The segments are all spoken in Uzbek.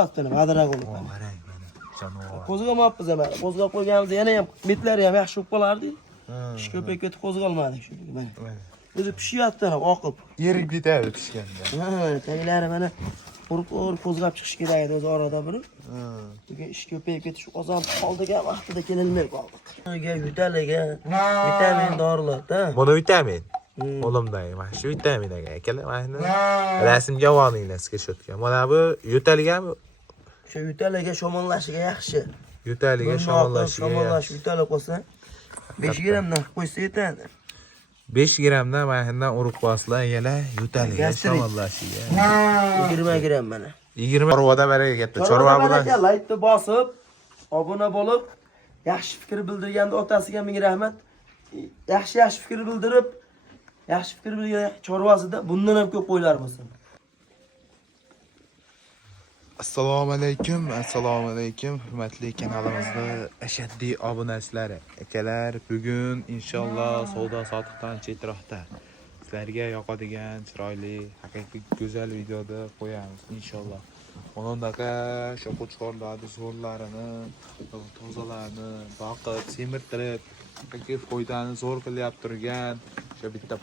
yotdi, badira bo'lib. Qarang mana jonivor. Qo'zg'amabmiz ham. Qo'zg'ab qo'yganimiz yana ham metlari ham yaxshi bo'lib qolardi. Ish ko'payib ketib qo'zg'almadik shu mana. O'zi pishyapti, oqib. Yerik bitadi pishganda. Taglari mana urib qo'zg'ab chiqish kerak edi o'zi orada bir. Bugun ish ko'payib ketib shu qozon qoldigan vaqtida kelolmay qoldik. Unga yutaliga vitamin dorilar-da. Buni vitamin. Qo'limdagi mana shu vitamin akalar, mana rasmga olinglar sketshotga. Mana bu yutalganmi? Shu yutaliga shomonlashiga yaxshi. Yutaliga shomonlashiga. Shomonlash yutali qo'ysa 5 grammdan qo'ysa yetadi. 5 grammdan mana shundan urib qo'ysalar, yana yutaliga shomonlashiga. 20 gramm mana. 20 chorvada baraka katta. Chorva bilan laytni bosib, obuna bo'lib, yaxshi fikr bildirganda otasiga ming rahmat. Yaxshi fikr bildirib, yaxshi fikr bilgan chorvasida bundan ham ko'p qo'ylar bo'lsin. Assalomu alaykum, hurmatli kanalimizda ashaddiy obunachilari. Akalar, bugun inshaalloh savdo sotiqdan chetroqda sizlarga yoqadigan chiroyli, haqiqiy go'zal videoda qo'yamiz inshaalloh. Onondaqa shu qo'chqorlarning zo'rlarini, tozalarni boqib, semirtirib, haqiqiy foydani zo'r qilyapti turgan shu bitta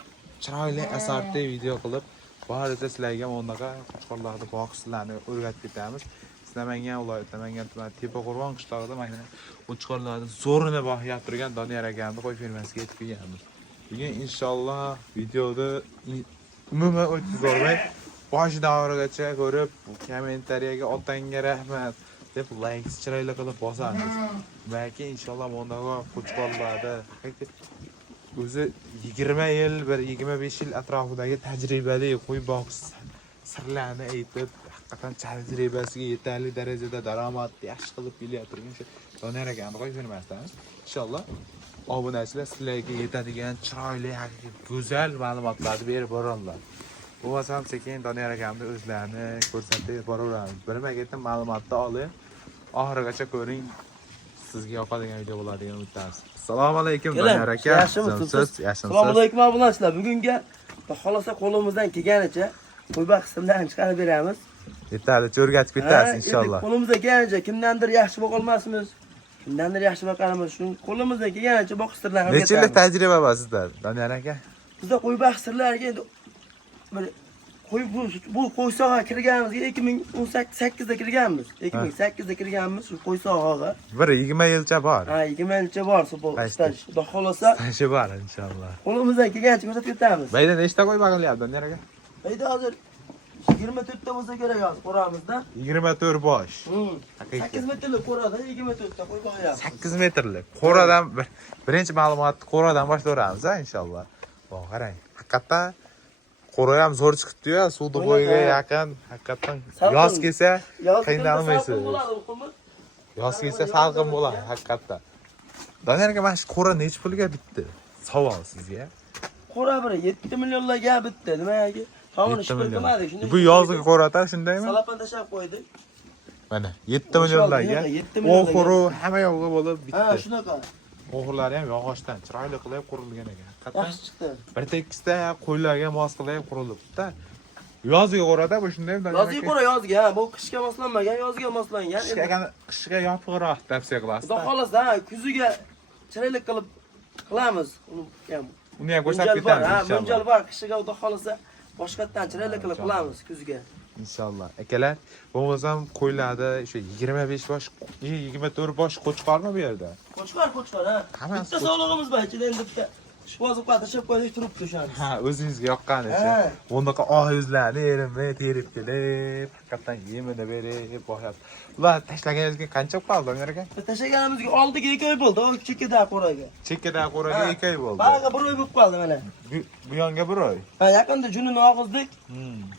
chiroyli asarli video qilib barcha sizlarga ondaqa qo'chqorlarni boqib sizlarni o'rgatib ketamiz. Namangan viloyati, Namangan tumani Tepaqo'rg'on qishlog'ida mana qo'chqorlarni zo'rini boqib turgan Doniyor akamni qo'y fermasiga yetib kelganmiz. Bugun inshaalloh videoda umuman o'tkazolmay boshidan oxirigacha ko'rib, kommentariyaga otangga rahmat deb like chiroyli qilib bosamiz. Balki inshaalloh bundaqa qo'chqorlarda o'zi 20 yil, 25 yil atrofidagi tajribali qo'y boqish sirlarini aytib, haqiqatan tajribasiga yetarli darajada daromadni yaxshi qilib kelyapti. Shu Doniyor akamni qo'y fermasdan inshaalloh obunachilar sizlarga yetadigan chiroyli, haqiqiy go'zal ma'lumotlarni berib boraverlar. Bu ham sekin Doniyor akamni o'zlarini ko'rsatib boraveramiz. Birma-ketin ma'lumotni olib, oxirigacha ko'ring. Sizga yoqadigan video bo'ladigan umidamiz. Assalomu alaykum Doniyor aka. Yaxshimisiz? Assalomu alaykum obunachilar. Bugunga xohlasa qo'limizdan kelganicha qo'y baqsimdan chiqarib beramiz. Yetarli o'rgatib ketasiz inshaalloh. Qo'limizdan kelganicha kimdandir yaxshi boqa olmasmiz. Kimdandir yaxshi boqamiz. Shu qo'limizdan kelganicha boqistirlarni o'rgatamiz. Necha yillik tajriba bor sizda, Doniyor aka? Bizda qo'y baqistirlarga endi bu qo'y sohaga kirganimizga 2018da kirganmiz. 2008da kirganmiz shu qo'y sohaga. Bir 20 yilcha bor. Ha, 20 yilcha bor bu staj. Xudo xolasa, staji bor inshaalloh. qo'limizdan kelgancha ko'rsatib ketamiz. Bayda nechta qo'y boqilyapti Doniyor aka? Bayda hozir 24 ta bo'lsa kerak hozir qo'ramizda. 24 bosh. 8 metrlik qo'rada 24 ta qo'y boqyapmiz. 8 metrlik. Qo'radan birinchi ma'lumotni qo'radan boshlayveramiz inshaalloh. Bu qarang. Haqiqatan qo'ra ham zo'r chiqibdi-yu, suvni bo'yiga yaqin, haqiqatan yoz kelsa qiynalmaysiz. Yoz kelsa salqin bo'ladi, haqiqatan. Doniyor aka, mana shu qo'ra nech pulga bitdi? Savol sizga. Qo'ra biri 7 millionlarga bitdi. Nimaga? Tomon ish qilmadik. Bu yozgi qo'rada shundaymi? Salapan tashab qo'ydik. Mana 7 millionlarga. Oxuru hamma yo'g'i bo'lib bitdi. Ha, shunaqa. O'g'irlari ham yog'ochdan chiroyli qilib qurilgan ekan. Yaxshi chiqdi. Bir tekkizta qo'ylarga mos qilib qurilibdi. Yozgi qo'rada bu shunday Doniyor aka. Yozgi qo'ra yozgi, ha, bu qishga moslanmagan, yozga moslangan. Qishga yopiqroq tavsiya qilasiz. Xudo xolasa, kuziga chiroyli qilib qilamiz. Uni ham ko'rsatib ketamiz inshaalloh. Ha, mo'ljal bor, qishiga xudo xolasa boshqatdan chiroyli qilib qilamiz kuziga. Inshaalloh. Akalar, bo'lmasam qo'ylarda o'sha 25 bosh, 24 bosh qo'chqormi bu yerda? Qo'chqor, ha. Bitta sog'lig'imiz bor, ichida endi bitta shvoziq qatashib qo'ydik turibdi o'shani. Ha, o'zingizga yoqqanicha. Bunaqa oq yuzlarni erinmay terib kelib, haqiqatan yemini berib boqyapti. Ular tashlaganingizga qancha qoldi, Doniyor aka? Tashlaganimizga oldiga 2 oy bo'ldi, o chekkadagi qo'raga. Chekkadagi qo'raga 2 oy bo'ldi. Bag'a 1 oy bo'lib qoldi mana. Bu yonga 1 oy. Ha, yaqinda junini og'izdik.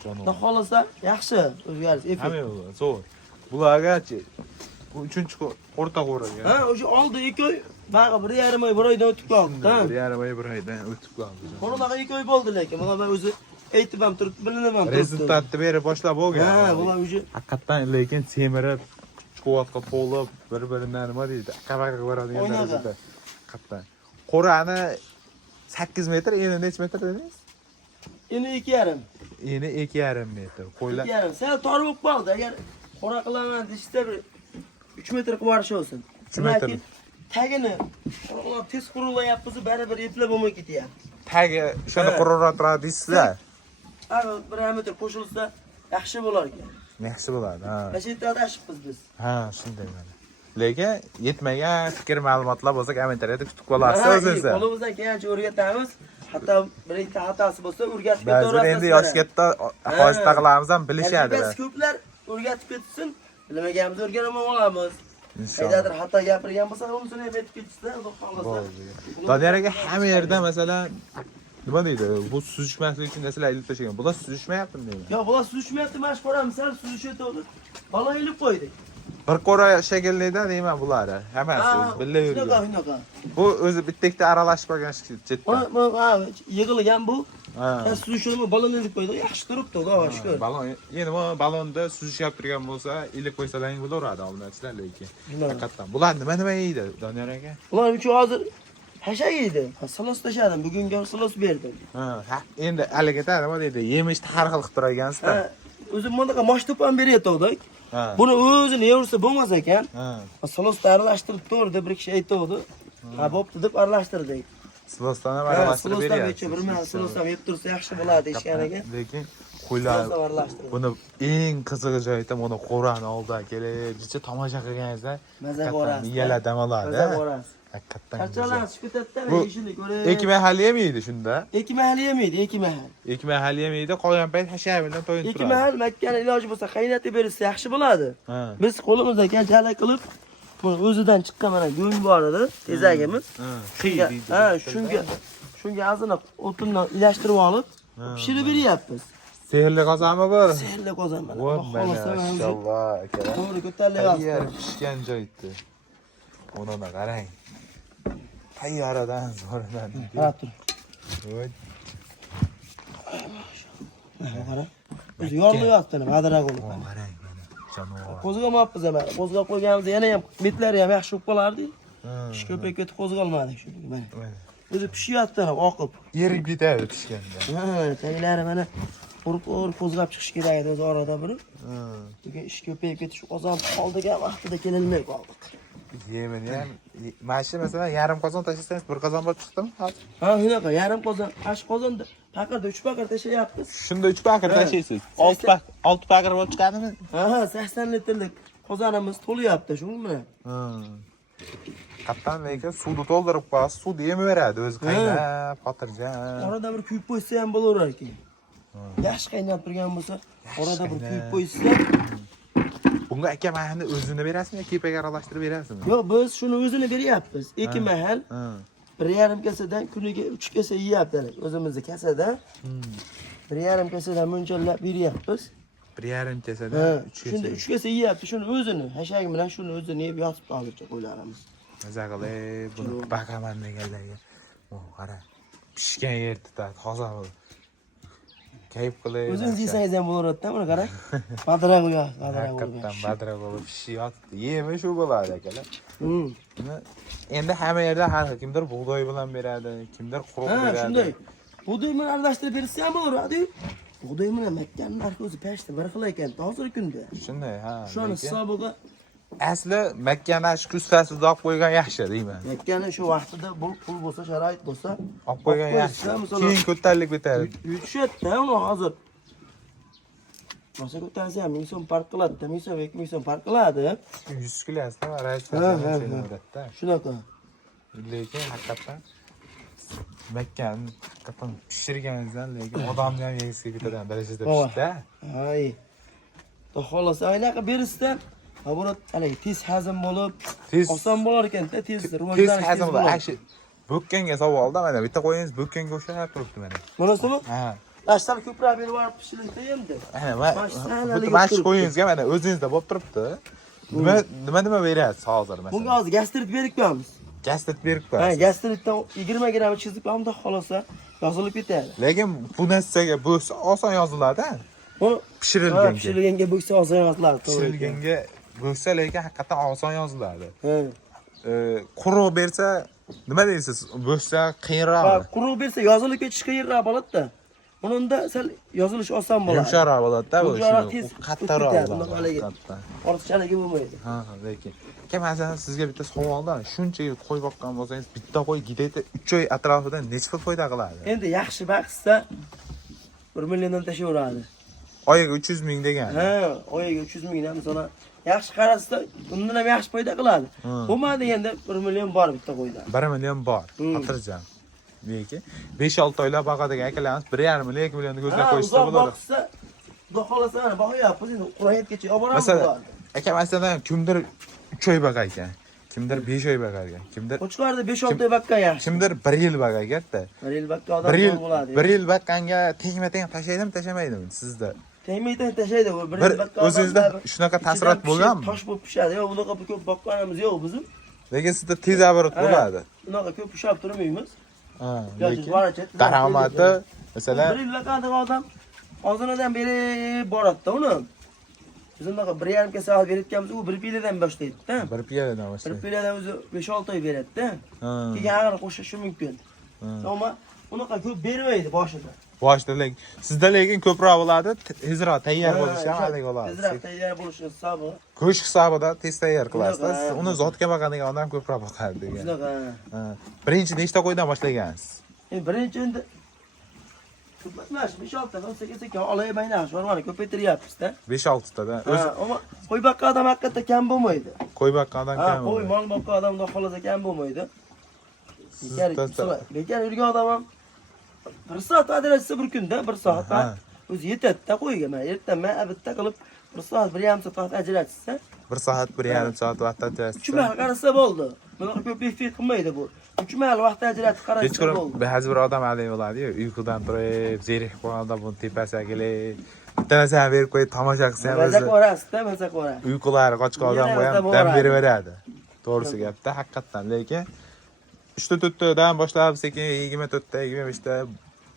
Xudo xolasa, yaxshi o'zgarish, effekt. Hamma zo'r. Bularga-chi bu 3-o'rta qo'raga. Ha, o'sha oldi 2 oy, bag'a 1,5 oy, 1 oydan o'tib qoldi. 1,5 oy, 1 oydan o'tib qoldi. Qo'radaga 2 oy bo'ldi lekin, mana men o'zi aytib ham turib, bilinib ham turibdi. Rezultatni berib boshlab bo'lgan. Ha, bular o'sha haqiqatan lekin semirib, quvvatga to'lib, bir-biridan nima deydi, qavaga boradigan darajada. Haqiqatan. Qo'rani 8 metr, eni necha metr dedingiz? Eni 2,5. Eni 2,5 metr. Qo'ylar 2,5. Sal tor bo'lib qoldi. Agar Qora qilaman deyishsa bir 3 metr qilib yuborish olsin. 3 metr. Tagini ular tez qurilyapmiz, baribir eplab bo'lmay ketyapti. Tagi shuni qurorroq deysizlar. Ha, 1 metr qo'shilsa yaxshi bo'lar ekan. Yaxshi bo'ladi, ha. Mana yerda adashibmiz biz. Ha, shunday mana. Lekin yetmagan fikr ma'lumotlar bo'lsa kommentariyada kutib qolarsiz o'zingiz. Qo'limizdan kelgancha o'rgatamiz. Hatto bir ikkita xatosi bo'lsa o'rgatib Ba'zan ketaverasiz. endi yosh katta holatlarimiz ham bilishadi. Biz ko'plar o'rgatib ketsin, bilmaganimizni o'rganib olamiz. Inshaalloh. Qaydadir xato gapirgan bo'lsa, unisini ham aytib ketishsa, xudo xolasa. Doniyor aka hamma yerda masalan nima deydi? Bu suzishmaslik uchun narsalar ilib tashlagan. Bular suzishmayaptimi deyman. Yo, bular suzishmayapti, mana shu ko'ramiz, sal suzishyapti. Balo ilib qo'ydik. Bir qo'ra shekillida deyman bularni. Hammasi birga yurgan. Shunaqa. Bu o'zi bitta ikkita aralashib qolgan chetda. Yig'ilgan bu. Ha. Suzishini balonni ilib qo'ydik. Yaxshi turibdi, xudo shukr. Balon, endi bu balonda suzishib turgan bo'lsa, ilib qo'ysalang bo'laveradi obunachilar lekin. Haqiqatan. Bular nima yeydi, Doniyor aka? Ular uchun hozir hashak yeydi. Silos tashladim, bugunga silos berdim. Ha, endi aligida nima deydi? Yemishni har xil qilib turagansiz-da. O'zim bunaqa moshtup ham beryapti. Ha. Buni o'zini yevrsa bo'lmas ekan. Ha. Silosni aralashtirib turdi, bir kishi aytdi. Ha, bo'pti deb aralashtirdik. Silosdan ham aralashtirib beryapti. beryapsiz. Bir mana silosdan yeb tursa yaxshi bo'ladi deyishgan ekan. Lekin qo'ylar buni eng qizig'i joyida buni qo'rani oldiga kelib, jicha tomosha qilganingizda maza borasiz. Yaladan oladi. Maza borasiz. Haqiqatan. Qanchalar shukutdan ishini ko'ring. Ikki mahal yemaydi shunda. Ikki mahal yemaydi, ikki mahal. Ikki mahal yemaydi, qolgan payt hashay bilan to'yinib turadi. Ikki mahal makkani iloji bo'lsa qaynatib bersa yaxshi bo'ladi. Biz qo'limizda jala qilib buni o'zidan chiqqan mana go'ng bor edi, tezagimiz. Shunga ozina o'tindan ilashtirib olib, pishirib beryapmiz. Sehrli qozonmi bu? Sehrli qozon mana. Maşallah akalar. To'g'ri ko'tarilyapti. Yer pishgan joyda. Buni qarang. Tayyaradan zo'radan. Qarab tur. Voy. Qara. O'zi yormayapti, g'adira bo'lib. Qarang mana. Jonivor. Qo'zg'amabmiz ham. Qo'zg'ab qo'yganimizda yana ham metlari ham yaxshi bo'lib qolardi. Ish ko'payib ketib qo'zg'almadik shu. Mana. O'zi pishyapti ham oqib. Yerib ketadi pishganda. Taglari mana urib qo'zg'ab chiqish kerak edi o'zi orada bir. Bugun ish ko'payib ketish qozon oldiga vaqtida kelolmay qoldik. Yemin ham. Mana masalan yarim qozon tashlasangiz bir qozon bo'lib chiqdimi? Ha, shunaqa yarim qozon, ash qozonda paqirda 3 paqir tashlayapmiz. Shunda 3 paqir tashlaysiz. 6 paqir bo'lib chiqadimi? Ha, 80 litrlik qozonimiz to'lyapti, shuni bilan. Qattan lekin suvni to'ldirib qo'yasiz, suvni yemaveradi o'zi qaynab, xotirjam. Orada bir kuyib qo'ysa ham bo'laverar ekan. Yaxshi qaynab turgan bo'lsa, orada bir kuyib qo'ysa. Bunga aka mahni o'zini berasizmi, kepaga aralashtirib berasizmi? Yo'q, biz shuni o'zini beryapmiz. 2 mahal 1,5 kasadan kuniga 3 kasa yeyapti o'zimizni kasada. 1,5 kasadan mo'ljallab beryapmiz. 1,5 kasadan 3 kasa. Shunda 3 kasa yeyapti, shuni o'zini, hashagi bilan shuni o'zini yeb yotib hozircha qo'ylarimiz. Maza qilib, buni baqaman deganlarga. Qara. Pishgan yerda toza bo'ldi. Kayf qilib. O'zingiz yesangiz ham bo'laveradi-da, buni qarang. Badira qo'yar, badira qo'yar. Haqiqatan badira bo'lib pishyapti. Yemi shu bo'ladi akalar. Endi hamma yerda har xil kimdir bug'doy bilan beradi, kimdir quruq beradi. Ha, shunday. Bug'doy bilan aralashtirib bersa ham bo'laveradi. Bug'doy bilan makkaning narxi o'zi pashta bir xil ekan, hozirgi kunda. Shunday, ha. Shuni hisobiga asli makkani shu ustasida olib qo'ygan yaxshi deyman. Makkani shu vaqtida bu pul bo'lsa, sharoit bo'lsa, olib qo'ygan yaxshi. Keyin ko'tarilib ketadi. Yutishadi-da uni hozir. Masa ko'tarsa ham 1000 so'm farq qiladi, 1000 so'm, 2000 so'm farq qiladi. 100 kilosi va raisda. Shunaqa. Lekin haqiqatan makkani haqiqatan pishirganingizdan lekin odamni ham yegisiga ketadigan darajada pishdi. Ay. Xolos, aynaqa berishdan Haborat haligi tez hazm bo'lib, oson bo'lar ekan-da, tez rivojlanish. Tez hazm bo'ladi. Bo'kkanga savolda mana bitta qo'yingiz bo'kkanga o'xshab turibdi mana. Bunasimi? Ha. Lashlar ko'proq berib yuborib pishirildi endi. Mana shu qo'yingizga mana o'zingizda bo'lib turibdi. Nima berasiz hozir masalan? Bunga hozir gastrit berib qo'yamiz. Gastrit berib Ha, qo'yasiz. gastritdan 20 gramm chizib qo'yamda xolosa yozilib ketadi. Lekin bu narsaga bo'lsa oson yoziladi. Bu pishirilganga bo'lsa oson yoziladi. Pishirilganga bo'lsa lekin haqiqatan oson yoziladi. Ha. Quruq bersa nima deysiz? Bo'lsa qiyinroq. Quruq bersa yozilib ketish qiyinroq bo'ladi-da. Ununda sal yozilish oson bo'ladi. Yumshoqroq bo'ladi-da bu. Yumshoqroq, tez Qattiqroq o'tib ketadi, bo'ladi. haligi. Qattiq. Ortiqchaligi bo'lmaydi. Ha, lekin. Masalan, sizga bitta savoldan, shuncha yil qo'y boqqan bo'lsangiz, bitta qo'y gidayda 3 oy atrofida nechta foyda qiladi? Endi yaxshi baqsa 1 milliondan tashaveradi. Oyiga 300 ming degan. Ha, oyiga 300 mingdan masalan yaxshi qarasa undan ham yaxshi foyda qiladi. Bo'lmadi deganda 1 million bor bitta qo'yda. 1 million bor. Xotirjam. Lekin 5-6 oylar boqadigan akalarimiz 1,5 million 2 millionni ko'zlab qo'yishsa bo'ladi. Boqsa, xudo xolasa mana boqyapmiz endi Qur'ongacha olib boramiz. Masalan, aka masalan kimdir 3 oy boqar ekan, kimdir 5 oy boqar ekan, kimdir Qo'chqorda 5-6 oy bakkan yaxshi. kimdir 1 yil boqar ekanda. 1 yil bakkan odam bor bo'ladi. 1 yil baqqanga tengma-teng tashlaydimi, tashlamaydimi sizda? Tegmaydan tashlaydi bu. 1 yil bakkan o'zingizda shunaqa taassurot bo'lganmi? Tosh bo'lib pishadi. Yo'q, bunaqa ko'p bakkanimiz yo'q bizim. Lekin sizda tez aborot bo'ladi. Bunaqa ko'p pishab turmaymiz. Ha, lekin daromadi masalan 1 yil bakkan odam ozinadan beri boradi-da uni. Biz unaqa 1,5 soat berayotganmiz, u 1 piladan boshlaydi-da. 1 piladan 1 boshlaydi. piladan o'zi 5-6 oy beradi-da. Keyin ag'ini qo'shishi mumkin. Ammo unaqa ko'p bermaydi boshida. Boshida lekin sizda lekin ko'proq bo'ladi, tezroq tayyor bo'lishi ham hali bo'ladi. Tezroq tayyor bo'lishi hisobi. Go'sht hisobida tez tayyor qilasiz. Siz uni zotga boqadigan odam ko'proq boqadi degan. Shunaqa. Birinchi nechta qo'ydan boshlagansiz? Birinchi endi ko'pmas 5-6 ta sekin-sekin olaymaymiz. Mana ko'paytiryapmiz-da. 5-6 tadan. Ammo qo'y boqqan odam haqiqatda kam bo'lmaydi. Qo'y boqqan odam kam. Qo'y mol boqqan odam xudo xolasa kam bo'lmaydi. Bekar yurgan odam ham 1 soat ajratsa bir kunda 1 soat o'zi yetadi-da qo'yga. Men ertaman bitta qilib 1 soat 1,5 soat ajratsa 1 soat 1,5 soat vaqt ajratsa. 3 mahal qarasa bo'ldi. Bunaqa ko'p effekt qilmaydi bu. 3 mahal vaqt ajratib qarasa Kechqurun bo'ldi. ba'zi bir odam haligi bo'ladi-yu, uyqudan turib, zerikib qolganda buni tepasiga kelib, bitta narsani berib qo'yib tomosha qilsa ham Mazza ko'rasiz-da, mazza ko'rasiz. uyqulari qochgan odamga ham dam beraveradi. To'g'risi gapda, haqiqatan. Lekin 3-4 tadan boshlab sekin 24 ta, 25 ta,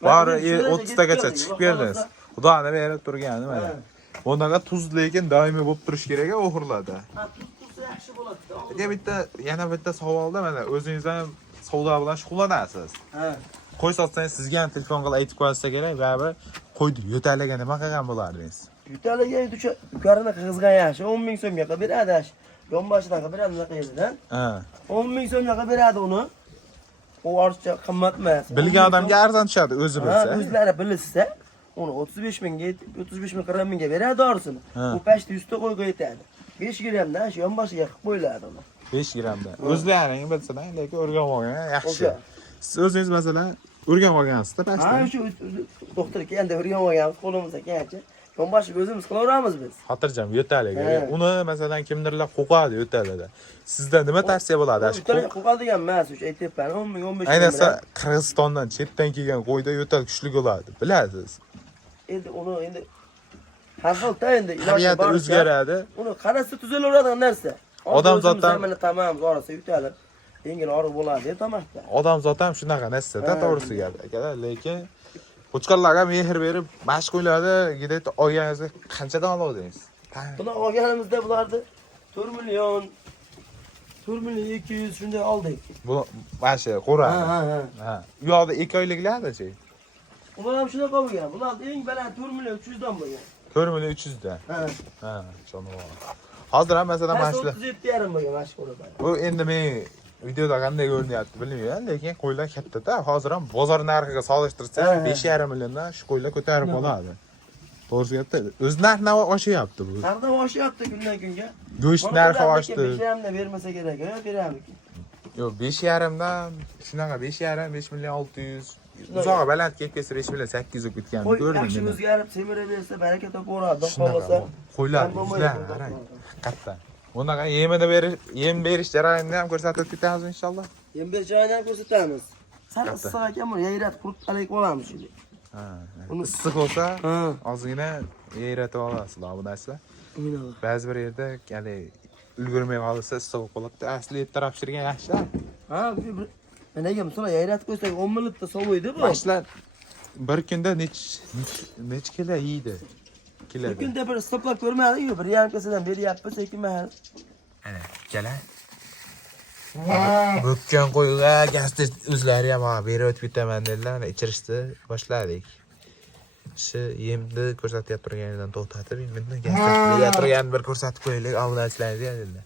bari 30 tagacha chiqib keldingiz. Xudoning berib turgani mana. Bundaqa tuz lekin doimiy bo'lib turish kerak oxirlarda. Ha, tuz tursa yaxshi bo'ladi-da. Aka yana bitta savolda mana o'zingiz ham savdo bilan shug'ullanasiz. Ha. Qo'y sotsangiz sizga ham telefon qilib aytib qo'ysa kerak, baribir qo'yni yo'talaga nima qilgan bo'lardingiz? Yutalaga yuqorini qizg'an yaxshi 10 ming so'mga qilib beradi. Yonboshidan qilib beradi unaqa yerdan. Ha. 10 ming so'mga qilib beradi uni. U ortiqcha qimmat emas. Bilgan odamga arzon tushadi o'zi bilsa. Ha, o'zlari bilsa, uni 35 mingga, 35 ming 40 mingga beradi dorisini. Bu pashta 100 ta qo'yga yetadi. 5 grammdan shu yonboshiga qilib qo'yiladi uni. 5 grammdan. O'zlaring bilsalar, lekin o'rganib olgan yaxshi. Siz o'zingiz masalan o'rganib olgansiz-da pashta. Ha, shu doktorga endi o'rganib olganmiz, qo'limizga kelgancha. Yonboshiga o'zimiz qilaveramiz biz. Xotirjam yo'talaga. Uni masalan kimdirlar qo'qadi yo'talada. Sizda nima tavsiya bo'ladi? Yo'talga qo'qadigan emas, o'sha aytyapman, 10 ming 15 ming. Ayniqsa Qirg'izistondan chetdan kelgan qo'yda yo'tal kuchli bo'ladi, bilasiz. Endi uni endi har xilda endi tabiati o'zgaradi. Uni qarasa tuzilaveradigan narsa. Odam zotan mana tamam, orasi yutalib, yengil og'riq bo'ladi, tomoqda. Odam zot ham shunaqa narsa-da, to'g'risi gap, akalar, lekin qo'chqorlarga mehr berib, mashg'ullarda gidayt olganingizda qanchadan oldingiz? Buni olganimizda bularni 4 million 200 shunday oldik. Bu mana qo'ra. Ha. U yoqda 2 oyliklardachi? Ular ham shunaqa bo'lgan. Bular eng baland 4 million 300 dan bo'lgan. 4 million 300 dan. Ha, cho'nvoq. Hozir ham masalan mana shular 37,5 bo'lgan mashg'ulada. bu endi men videoda qanday ko'rinyapti bilmayman, lekin qo'ylar katta-da. Hozir ham bozor narxiga solishtirsa 5,5 milliondan shu qo'ylar ko'tarib qoladi. To'g'risi gapda. O'z narxi oshyapti bu. Narxi oshyapti kundan kunga. Go'sht narxi oshdi. 5,5 dan bermasa kerak, beramiz. Yo'q, 5,5 dan shunaqa 5,5 5 million 600 uzoq baland kelib kelsa 5 million 800 ga ketganini ko'rdim. Yaxshi o'zgarib, semiraversa baraka topaveradi, xohlasa. Qo'ylar qarang. Katta. Bunaqa yem berish jarayonini ham ko'rsatib ketamiz inshaalloh. Yem berish jarayonini ham ko'rsatamiz. Sal issiq ekan, buni yayratib quritib olamiz shunday. Ha. Uni issiq bo'lsa, ozgina yayratib olasizlar bu narsa. Ba'zi bir yerda ya'ni ulgurmay qolsa issiq qoladi. Asli taraf pishirgan yaxshi. Ha, menga masalan yayratib qo'ysak 10 minutda sovoydi bu. Boshlar bir kunda nech kilo yeydi? Bir kunda bir issiqlab ko'rmadik-ku, 1,5 kilodan beryapmiz sekin mahal. Ana, kala. Bo'kkan qo'yga gazda o'zlari ham berib o'tib ketaman dedilar, ichirishni boshladik. Shu yemni ko'rsatib turganidan to'xtatib, endi gazetaga turgan bir ko'rsatib qo'yaylik obunachilarga dedi.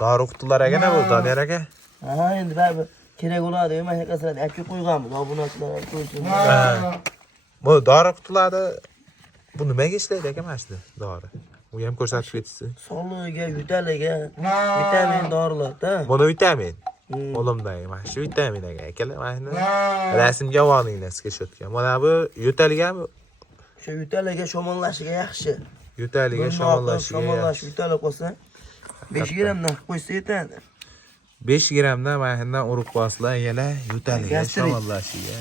Dori qutilar akana bu Doniyor aka. Ha, endi baribir kerak bo'ladi, men haqasini aka qo'yganmiz, obunachilar ko'rsin. Bu dori qutilari bu nimaga ishlaydi aka mana shu dori? Bu ham ko'rsatib ketdi. Sog'lig'iga, yutaliga, vitamin dorilar-da. Buni vitamin. Qo'limdagi mana shu vitamin akalar, mana rasmga olinglar sketshotga. Mana bu yutalgan Shu yutaliga shamonlashiga yaxshi. yutaliga shamollashga. Yutali qo'ysa 5 gramdan qo'ysa yetadi. 5 gramdan mana shundan urib qo'ysalar yana yutaliga Gastrit. shamollashiga.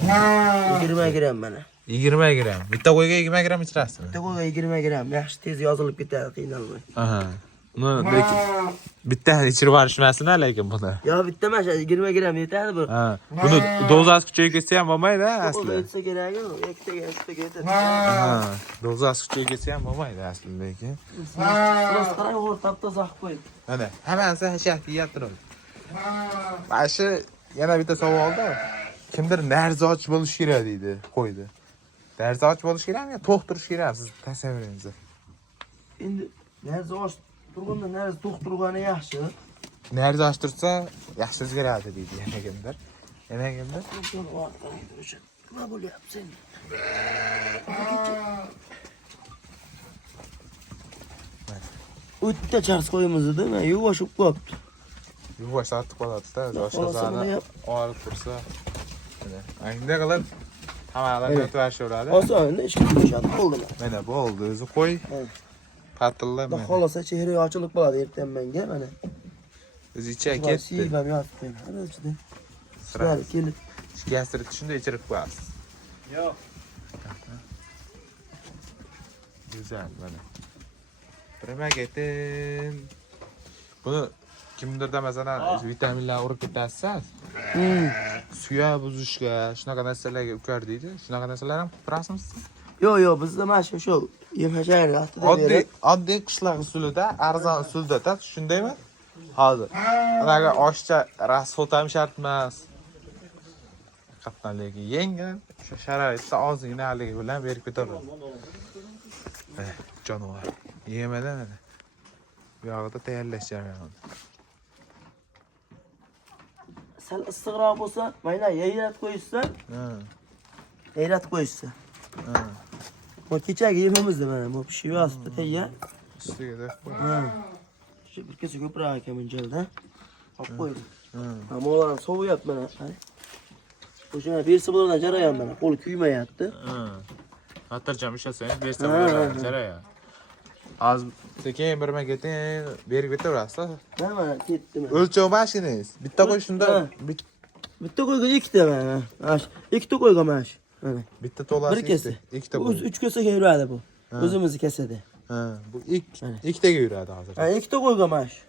20 gram mana. 20 gram. Bitta qo'yga 20 gram ichirasizmi? Bitta qo'yga 20 gram. Yaxshi tez yozilib ketadi, qiynalmay. Aha. Lekin bittani ichirib olishmasin lekin buni. Yo, bitta mana 20 gram yetadi bu. Ha. Buni dozasi kuchayib ketsa ham bo'lmaydi asli. Yetsa kerak-ku, ikkitaga, uchtaga yetadi. Ha. Dozasi kuchayib ketsa ham bo'lmaydi asli lekin. Siz qarang, o'rtabda zaqib qo'ydi. Mana hammasi hashak yeyib turadi. Mana shu yana bitta savolda kimdir narzoch bo'lish kerak deydi, qo'ydi. Narzoch bo'lish kerakmi, to'q turish kerakmi siz tasavvuringizda? Endi narzoch turganda narz to'q turgani yaxshi. Narzoch tursa yaxshi o'zgaradi deydi yana kimdir. Yana kimdir? Nima bo'lyapti sen? O'tda chars qo'yimiz edi, men yuvashib qo'yibdi. Yuvash ortib qoladi-da, yoshlarni olib tursa. Mana endi qilib hammalarni o'tashiradi. Oson, hech kim tushadi, qo'ldimi? Mana bo'ldi, o'zi qo'y. Patillab Xudo mana. xolasa chehra ochilib qoladi ertaga menga, mana. O'zicha ketdi. Siylam yotib qo'ying. Ana ichida. Shular kelib. Gastrit shunda ichirib qo'yasiz. Yo'q. Güzel mana. Premagetin. Buni kimdirda masalan vitaminlar urib ketasiz. Suyak buzishga, shunaqa narsalarga ukar deydi. Shunaqa narsalar ham qilib Yo'q, bizda mana shu yem-hashar vaqtida oddiy qishloq usulida, arzon usulda, shundaymi? Hozir. Anaga oshcha rasxot ham shart emas. Qatnaligi yengil, o'sha sharoitda ozgina haligi bilan berib ketaveradi. Jonivor. Yemada mana. Bu yoqda tayyorlash jarayoni. sal issiqroq bo'lsa, mayli yayrat qo'yishsa, yayrat qo'yishsa. Bu kechagi yemimizda mana bu pishyapti, tayya. Ustiga deb qo'y. Shu bir kecha ko'proq ekan bunjalda. Olib qo'ydim. Mo'lan sovyapti mana. O'shana bersa bo'ladigan jarayon mana, qo'l kuymayapti. Xotirjam ishlasang, bersa bo'ladi jarayon. Az sekin bir maketin berib ketaverasiz. Mana ketdi mana. O'lchov mashinangiz. Bitta qo'y shunda bitta qo'yga ikkita mana. Ikkita qo'yga mana shu. Mana. Bitta to'lasi Bir kesa. ikkita qo'y. 3 kesaga yuradi bu. O'zimizni kasada. Bu ikkitaga yuradi hozir. Ikkita qo'yga mana shu.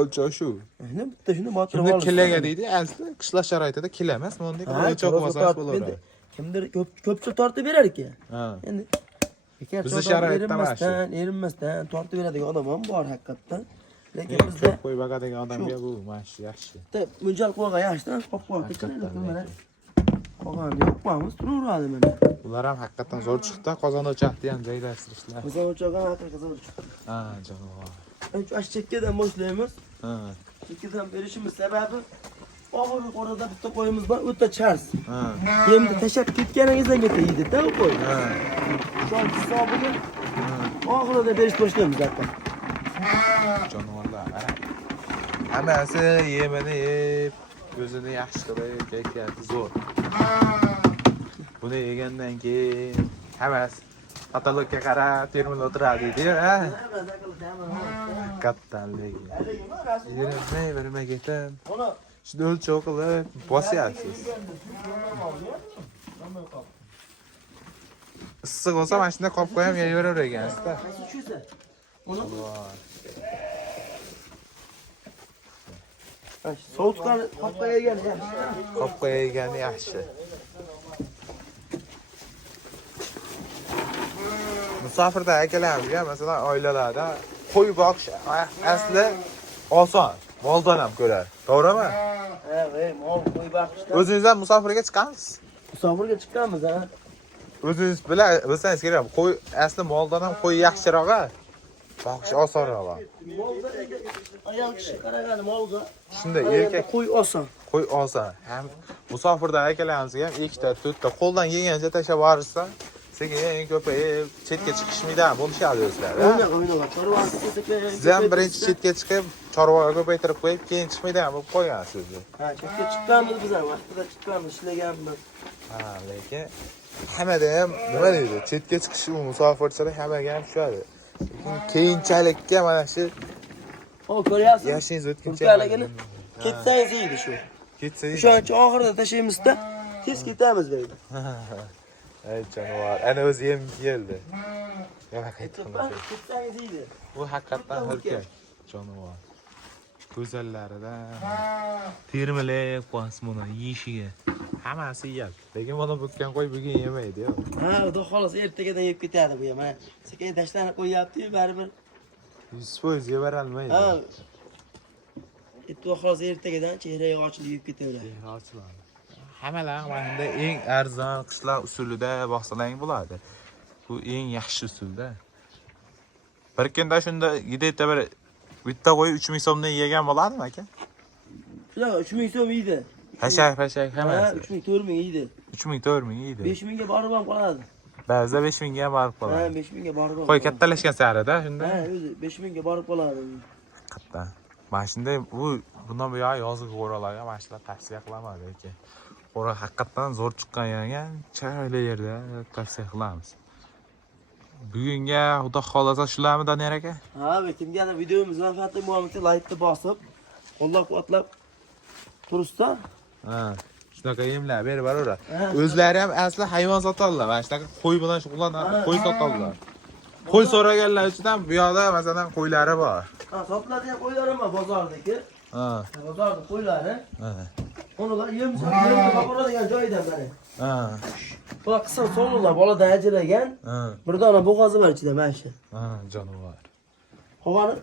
O'lchov shu. Endi bitta shuni motor Shunda kilaga deydi, asli qishloq sharoitida kila emas, bunday o'lchov qilmasangiz bo'laveradi. Kimdir ko'pchilik tortib berar ekan. Endi bizni sharoitda mana shu. Erinmasdan tortib beradigan odam ham bor haqiqatdan. Lekin bizda ko'p qo'y bagadigan odamga bu mana shu yaxshi. Bunjal qo'yga yaxshi-da, qop qo'yib kechiring mana. Qolganini yo'q qo'yamiz, turaveradi mana. Ular ham haqiqatan zo'r chiqdi, qozon o'choqni ham joylashtirishlar. Qozon o'chog'i haqiqatan zo'r chiqdi. Jonivor. Ash chekkadan boshlaymiz. Chekkadan berishimiz sababi oxirgi qo'rada bitta qo'yimiz bor, o'ta chars. Endi tashab ketganingizdan ketaydi-da u qo'y. Son hisobiga oxirida berish boshlaymiz zaten. Jonivorlar. Hammasi yemini yeb, o'zini yaxshi qilib, kayfiyati zo'r. Buni yegandan keyin hammasi katalogga qarab, terminal o'tiradi deydi, ha? Kattanlik. Yurmay, bermay ketin. Shuni o'lchov qilib bosyapsiz. Issiq bo'lsa mana shunday qopga ham yeyveraver ekansiz-da. Sovuqdan qopga yegan yaxshi. Qopga yegani yaxshi. Musofirda akalarga, masalan, oilalarda qo'y boqish asli oson. Moldan ham ko'rar. To'g'rimi? Mol qo'y boqishda. O'zingiz ham musofirga chiqamsiz? Musofirga chiqqanmiz, ha. o'zingiz bilsangiz kerak. Qo'y asli moldan ham qo'y yaxshiroq-a. Boqish osonroq. Molga ayol kishi qaragani molga. Shunda erkak qo'y oson. qo'y oson. Ham musofirda akalarimizga ham ikkita, to'rtta qo'ldan kelgancha tashlab yuborishsa, sekin ko'payib chetga chiqishmaydan bo'lishadi o'zlari. O'ynagan chorvasi ketib. Siz ham birinchi chetga chiqib, chorvaga ko'paytirib qo'yib, keyin chiqmaydan bo'lib qo'ygansiz. Ha, chetga chiqqanmiz biz ham vaqtida chiqqanmiz, ishlaganmiz. Ha, lekin hamada ham nima deydi? Chetga chiqish u musofirchilik hammaga ham tushadi. Lekin keyinchalikka mana shu Hop, ko'ryapsiz? yashingiz o'tguncha Turkaligini ketsangiz edi shu. ketsa. O'shancha oxirida tashlaymizda tez ketamiz deydi. Ey jonivor, ana o'zi ham keldi. Yana qaytdim. Ketsangiz edi. Bu haqiqatan hurkak jonivor. Go'zallaridan termilib qo'yasiz buni yeyishiga. Hammasi yeyadi. Lekin mana butgan qo'y bugun yemaydi-ku. Ha, xudo xolos ertagadan yeb ketadi bu ham. Mana sekin tashlanib qo'yapti-yu baribir. 100% yeb olmaydi. Ha. Xudo xolos ertagadan chehraga ochilib yeb ketaveradi. Ochiladi. Hammalar mana eng arzon qishloq usulida boqsalang bo'ladi. Bu eng yaxshi usulda. Bir kunda shunda gideta bir bitta qo'y 3000 so'mdan yegan bo'ladimi aka? Shunaqa 3000 so'm yeydi. Pashak Ha, hammasi. 3000 4000 yeydi. 3000 4000 yeydi. 5000 ga borib ham qoladi. Ba'zida 5000 ga ham borib Ha, qoladi. 5000 ga borib ham. Qo'y kattalashgan sarida shunda. Ha, o'zi 5000 ga borib qoladi. Haqiqatan. Mana shunday bundan buyog'i yozgi qo'ralarga mana shular tavsiya qilaman lekin. Qo'ra haqiqatan zo'r chiqqan ekan, chiroyli yerda tavsiya qilamiz. Bugunga xudo xolasa shularmi Doniyor aka? Ha, kimgadir videomiz manfaatli bo'lsa, like bosib, qo'llab-quvvatlab tursa, Ha, shunaqa yemlar berib boraveradi. Ha. O'zlari ham asli hayvon sotadilar. Mana shunaqa qo'y bilan shug'ullanadi, qo'y sotadilar. Qo'y so'raganlar uchun bu yoqda masalan qo'ylari bor. ha, sotiladigan qo'ylarim bor bozordagi. Ha. Bozorda qo'ylari. Ha. Ular yem qo'yadigan joyidan bari. Ha. Bular qism so'llar boladan ajragan. Ha. Bir dona bo'g'ozi bor ichida mana shu. Ha, jonivor. Qolgani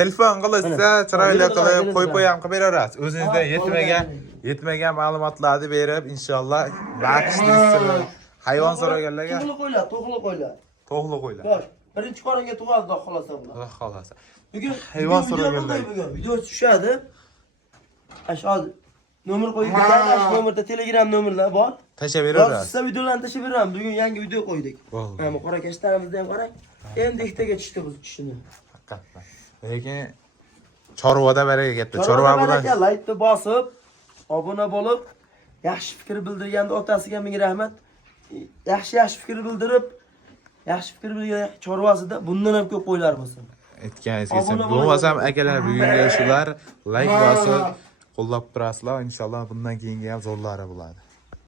Telefon qilsa chiroyli Mana. qilib qo'y ham qilib beraverasiz. O'zingizda Ha, yetmagan ma'lumotlarni berib, inshaalloh bakishni hayvon so'raganlarga to'g'li qo'ylar. to'g'li qo'ylar. Yosh, birinchi qoringa tug'adi xudo xolasa bular. Xudo xolasa. Bugun Hayvon video so'raganlar. bugun video tushadi. Ashhadu nomer qo'yib ketadi. Nomerda Telegram nomerlar bor. Tashlab beraverasiz. Siz videolarni tashlab beraman. Bugun yangi video qo'ydik. Bo'ldi. Mana qora kashtarimizda ham qarang. Endi ikkitaga tushdi bu kishini. Haqiqatdan. Lekin chorvada baraka ketdi. Chorva bilan like bosib, obuna bo'lib, yaxshi fikr bildirganda otasiga ming rahmat. Yaxshi fikr bildirib, yaxshi fikr bildirgan chorvasida bundan ham ko'p qo'ylar bo'lsin. aytganingiz kelsin. Bo'lmasam akalar bugunga shular like bosib qo'llab turasizlar. Inshaalloh bundan keyingi ham zo'rlari bo'ladi.